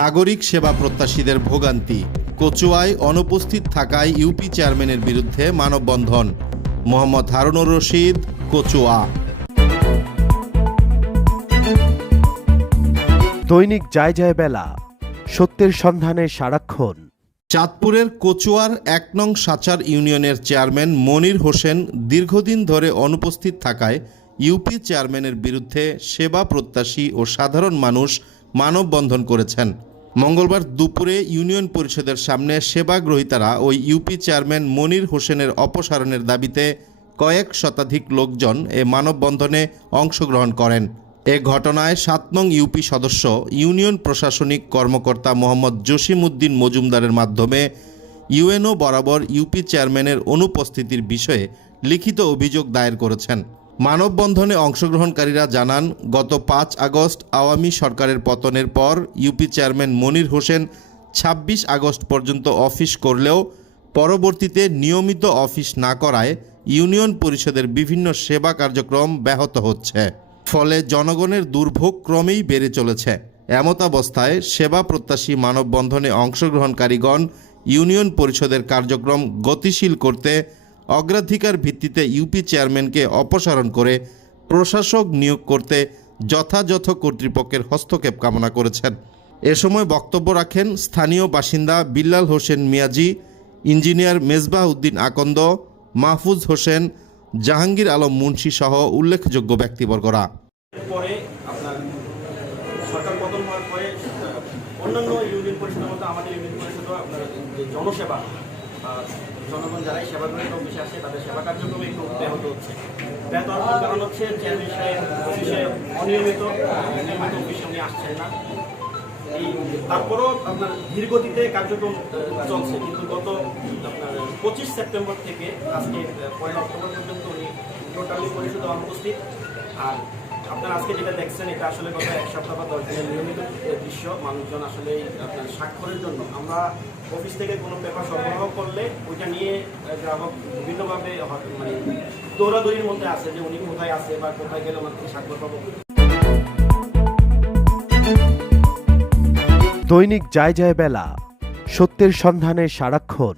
নাগরিক সেবা প্রত্যাশীদের ভোগান্তি। কচুয়ায় অনুপস্থিত থাকায় ইউপি চেয়ারম্যানের বিরুদ্ধে মানববন্ধন। মোহাম্মদ হারুনুর রশিদ কচুয়া। দৈনিক যায় যায় বেলা সত্যের সন্ধানে সারাক্ষণ। চাঁদপুরের কচুয়ার এক নং সাচার ইউনিয়নের চেয়ারম্যান মনির হোসেন দীর্ঘদিন ধরে অনুপস্থিত থাকায় ইউপি চেয়ারম্যানের বিরুদ্ধে সেবা প্রত্যাশী ও সাধারণ মানুষ মানববন্ধন করেছেন। মঙ্গলবার দুপুরে ইউনিয়ন পরিষদের সামনে সেবা গ্রহীতারা ওই ইউপি চেয়ারম্যান মনির হোসেনের অপসারণের দাবিতে কয়েক শতাধিক লোকজন এ মানববন্ধনে অংশগ্রহণ করেন। এ ঘটনায় সাত নং ইউপি সদস্য ইউনিয়ন প্রশাসনিক কর্মকর্তা মোহাম্মদ জসিমউদ্দিন মজুমদারের মাধ্যমে ইউএনও বরাবর ইউপি চেয়ারম্যানের অনুপস্থিতির বিষয়ে লিখিত অভিযোগ দায়ের করেছেন। মানববন্ধনে অংশগ্রহণকারীরা জানান, গত পাঁচ আগস্ট আওয়ামী সরকারের পতনের পর UP chairman Monir Hossain ২৬ August পর্যন্ত অফিস করলেও পরবর্তীতে নিয়মিত অফিস না করায় ইউনিয়ন পরিষদের বিভিন্ন সেবা কার্যক্রম ব্যাহত হচ্ছে। ফলে জনগণের দুর্ভোগ ক্রমেই বেড়ে চলেছে। এমতাবস্থায় সেবা প্রত্যাশী মানববন্ধনে অংশগ্রহণকারীগণ ইউনিয়ন পরিষদের কার্যক্রম গতিশীল করতে অগ্রাধিকার ভিত্তিতে ইউপি চেয়ারম্যানকে অপসারণ করে প্রশাসক নিয়োগ করতে যথাযথ কর্তৃপক্ষের হস্তক্ষেপ কামনা করেছেন। এ সময় বক্তব্য রাখেন স্থানীয় বাসিন্দা বিল্লাল হোসেন মিয়াজি, ইঞ্জিনিয়ার মেজবাহ উদ্দিন আকন্দ, মাহফুজ হোসেন, জাহাঙ্গীর আলম মুন্সি সহ উল্লেখযোগ্য ব্যক্তিবর্গরা। অন্যান্য ইউনিয়ন পরিষদের মতো আমাদের ইউনিয়ন পরিষদও আপনার জনসেবা জনগণ যারাই সেবা করে অফিসে আসে, তাদের সেবা কার্যক্রমে একটু ব্যাহত হচ্ছে। ব্যাহত হওয়ার কারণ হচ্ছে চেয়ারম্যান সাহেব অফিসে অনিয়মিত নিয়মিত অফিসে আসছেন না। এই তারপরও আপনার ধীরগতিতে কার্যক্রম চলছে, কিন্তু গত, আপনার পঁচিশ সেপ্টেম্বর থেকে আজকে পয়লা অক্টোবর পর্যন্ত উনি টোটালি পরিষদে অনুপস্থিত। আর আপনার আজকে যেটা দেখছেন, এটা আসলে এক সপ্তাহ বা দশ দিনের নিয়মিত দৃশ্য। মানুষজন আসলে আপনার স্বাক্ষরের জন্য। আমরা অফিস থেকে কোনো পেপার সরবরাহ করলে ওইটা নিয়ে গ্রাহক বিভিন্নভাবে মানে দৌড়াদৌড়ির মধ্যে আছে যে উনি কোথায় আছে বা কোথায় গেলে থেকে স্বাক্ষর পাবো। দৈনিক যায় যায় বেলা, সত্যের সন্ধানে সারাক্ষণ।